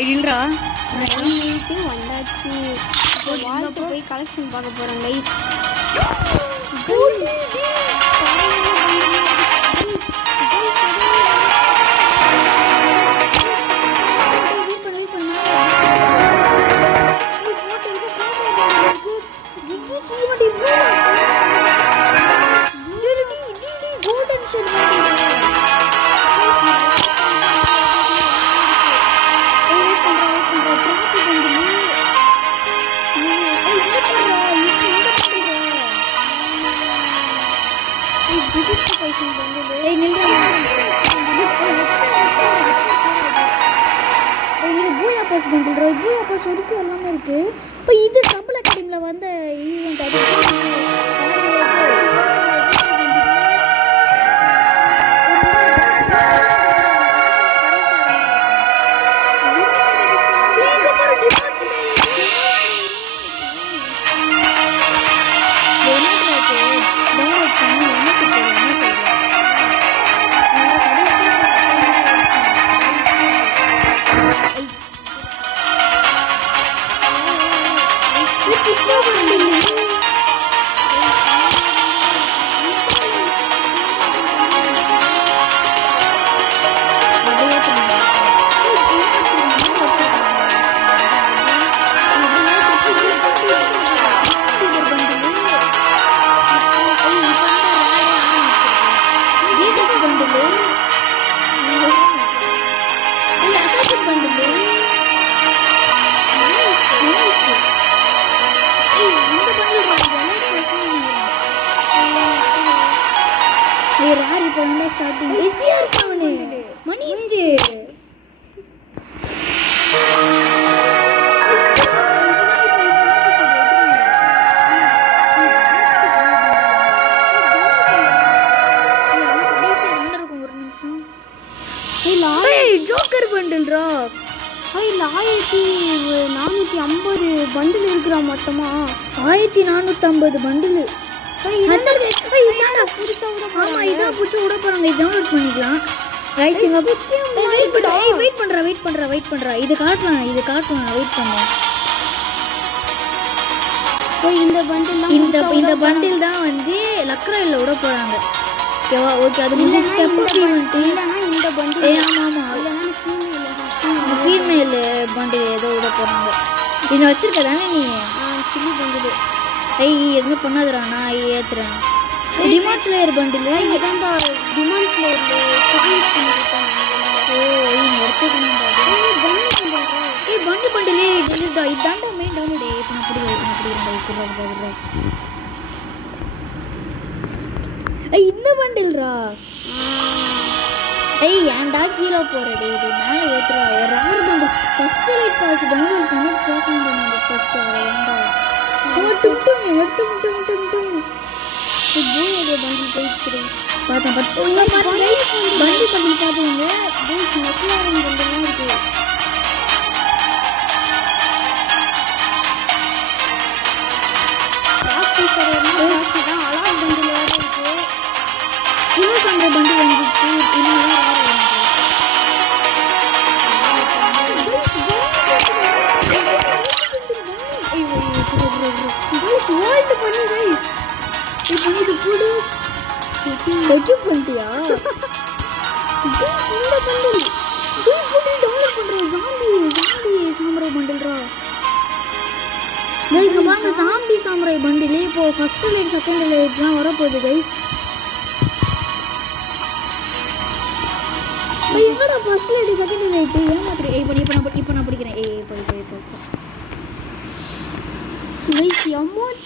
இல்லடா ரைட்டு வந்தாச்சு. இப்போ வால்ட்டு போய் கலெக்ஷன் பார்க்க போகிறோம் கைஸ். வரைக்கும் எல்லாமே இருக்கு. இது டபுள் அகாடமில வந்த ஈவெண்ட். அது ஜோக்கர் பண்டில்ரா. 1450 பண்டில் இருக்கிறா. மொத்தமா 1450 பண்டில். இதான் புடிச்சு விட போறாங்க. இது டவுன்லோட் பண்ணிக்கலாம். வெயிட் பண்றா. இது காட்டலாம் வெயிட் பண்ணேன். இந்த பண்டில் தான் வந்து லக்ராயில விட போறாங்க. ஓகேவா? ஓகே, அது வந்து ஸ்டெப் அப் ஈவென்ட். இல்லனா இந்த பண்டில் ஆமா இல்லனா ஃபீமேல் பண்டில் ஏதோ விட போறாங்க. இது வச்சிருக்க தானே நீ? Chilli bundle. எதுவுமே பண்ணாதடா, நான் ஏத்துறேன். Demon slayer bundle. இதான்டா டிமாண்ட் ஸ்லேயர் யூஸ் பண்ணிட்டாங்க. நீ எடுத்துக்கணும்டா. பண்டிலே இதுடா. இதான்டா மெயின் டவுன்லோட். இப்போ நான் புடிறேன். இந்த பண்டில்ரா. ஏன்டா கீழே போறடே? இது மேலே ஏத்துறா. ஒரு rare bundle first light pass download பண்ணி பார்க்கணும். நம்ம ஃபர்ஸ்ட் வேண்டாம். டும் பூயே பண்டில் போயிடுச்சு. பார்த்தேன் பண்டில் பார்த்தீங்க. நெக்லாரன் பண்டில்லாம் இருக்கு. சிவசந்திர பண்டில் வந்துச்சு. பண்ணிட்டியா? சாமுராய் பண்டில்ரா. கைஸ் இங்க பாருங்க, சாம்பி சாமுராய் பண்டில். இப்போ ஃபர்ஸ்ட் லைட் செகண்ட் லைட்லாம் வரப்போகுது கைஸ். எங்கடா ஃபர்ஸ்ட் லைட் செகண்ட் லைட்? ஏமாத்துறேன். இப்போ நான் படிக்கிறேன். Guys amount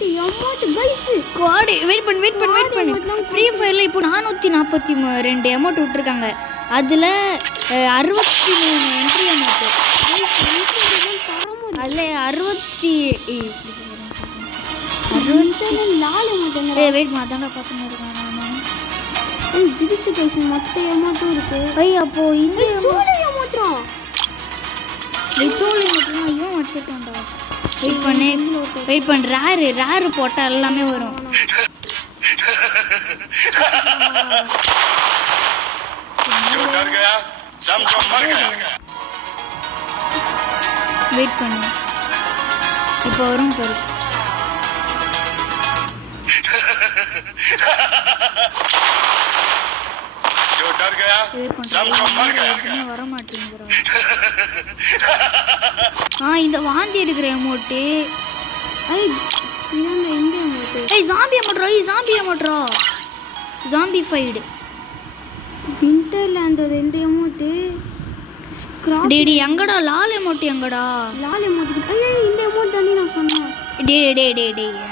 guys squad. Wait பண்ணு. ஃப்ரீ ஃபயர்ல இப்போ 442 அமௌண்ட் விட்டுருக்காங்க. அதில் 63 என்ட்ரி அமௌண்ட். அதில் 64 அமௌண்ட். வெயிட் மாதாண்டா பார்த்துன்னு இருக்காங்க. ஜுடிஷியல் கைஸ் மொத்த அமௌண்ட்டும் இருக்கு. அப்போ இந்த சோலை அமௌண்ட்றோம். இவன் வச்சிருக்கான்டா. வெயிட் பண்ணு. ரேர் போட்டா எல்லாமே வரும். வெயிட் பண்ணு, இப்போ வரும் பாரு. வர மாட்டேங்கிறோம். இந்த வாந்தி எடுக்கிற எமோட்டு. இந்த எமோட்டு ஜாம்பி எமோட்ரா. ஜாம்பி எமோட்ரா. ஜாம்பிஃபைடு விண்டர்லேண்ட். அது இந்த எமோட்டு டேடி எங்கடா? லால் எமோட் எங்கடா? லால் எமோட். ஐயோ இந்த எமோட் தானே நான் சொன்னேன். டே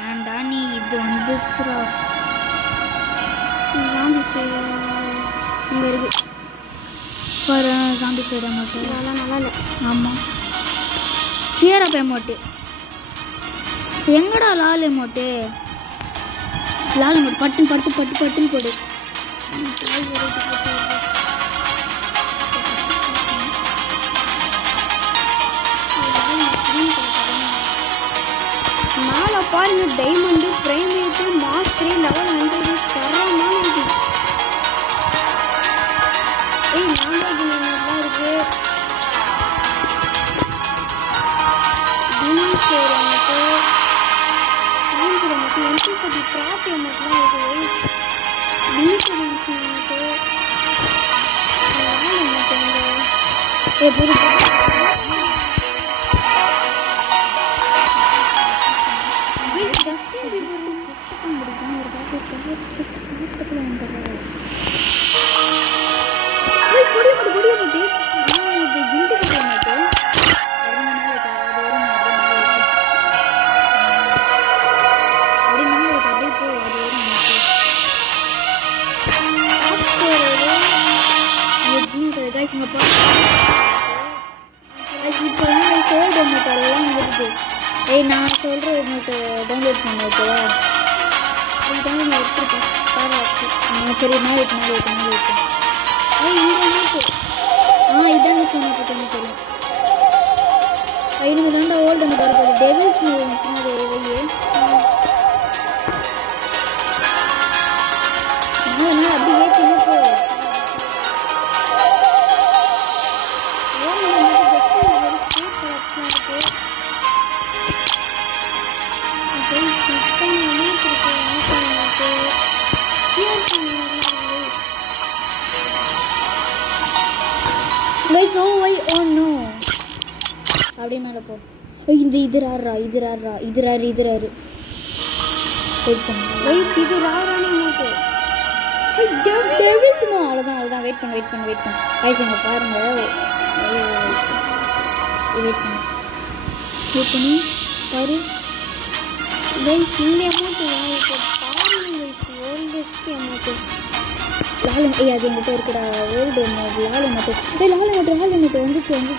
ஏன்டா நீ இது வந்துச்சுடா. ஜாம்பிஃபைடு இங்கே இருக்கு பாரு. ஜாம்பிஃபைடு எமோட்டு அதெல்லாம் நல்லா இல்லை. ஆமாம். சியர் அப் எமோட்டு எங்கடா? லால் எமோட்டு. லால் எமோட் பட்டுன்னு பட்டுன்னு போடு. மேலே பாருங்க, டைமண்டு, பிரைமேட்டு, மாஸ்டர் லெவல் 100 தரமான இது. நாம்லாம் இருக்கு. என்ட்ரி ட்ராப் எமோட்லாம் இருக்கு. நான் சொல்கிற எமோட்டு டவுன்லோட் பண்ண ஓகேவா? சரி மேலே இருக்கு. இந்த எமோட்டு இதாங்க சொன்ன பற்றி தெரியும். இனிமே தாண்டா ஓல்டு எமோட் வரப்போகுது. டெவில்ஸ் மூவி வந்துச்சுன்னா அது வையே. அப்படி ஏற்றினா போ. அப்படியே மேலே போ. இதுராரு அவ்வளோதான். வெயிட் பண்ணு. கைஸ் எங்க பாருங்க. வெயிட் பண்ணி பாரு. கைஸ் இந்த அமௌண்ட்டு ஓல்டஸ்ட் அமௌண்ட்டு லால். அது எங்கிட்ட இருக்குடா ஓல்டு அமௌண்ட். லால் அமௌண்ட்டு வந்துச்சு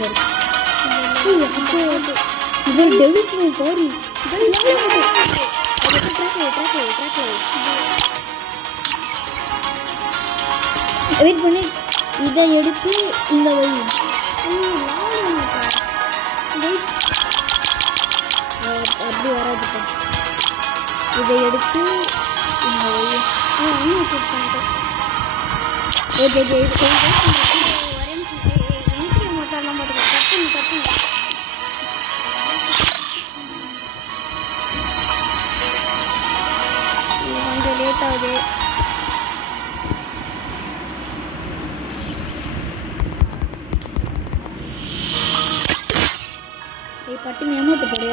பாரு. இது டெவில்ஸ் மூவி பாரு. வெயிட் பண்ணி இதை எடுத்து இங்கே வை. அப்படி வராதுப்பா. இதை எடுத்து இங்கே வை. என்ட்ரி மோட்டார்லாம் போட்டு தப்பு. கொஞ்சம் லேட் ஆகுது. பட்டு எமோட்டு போடு.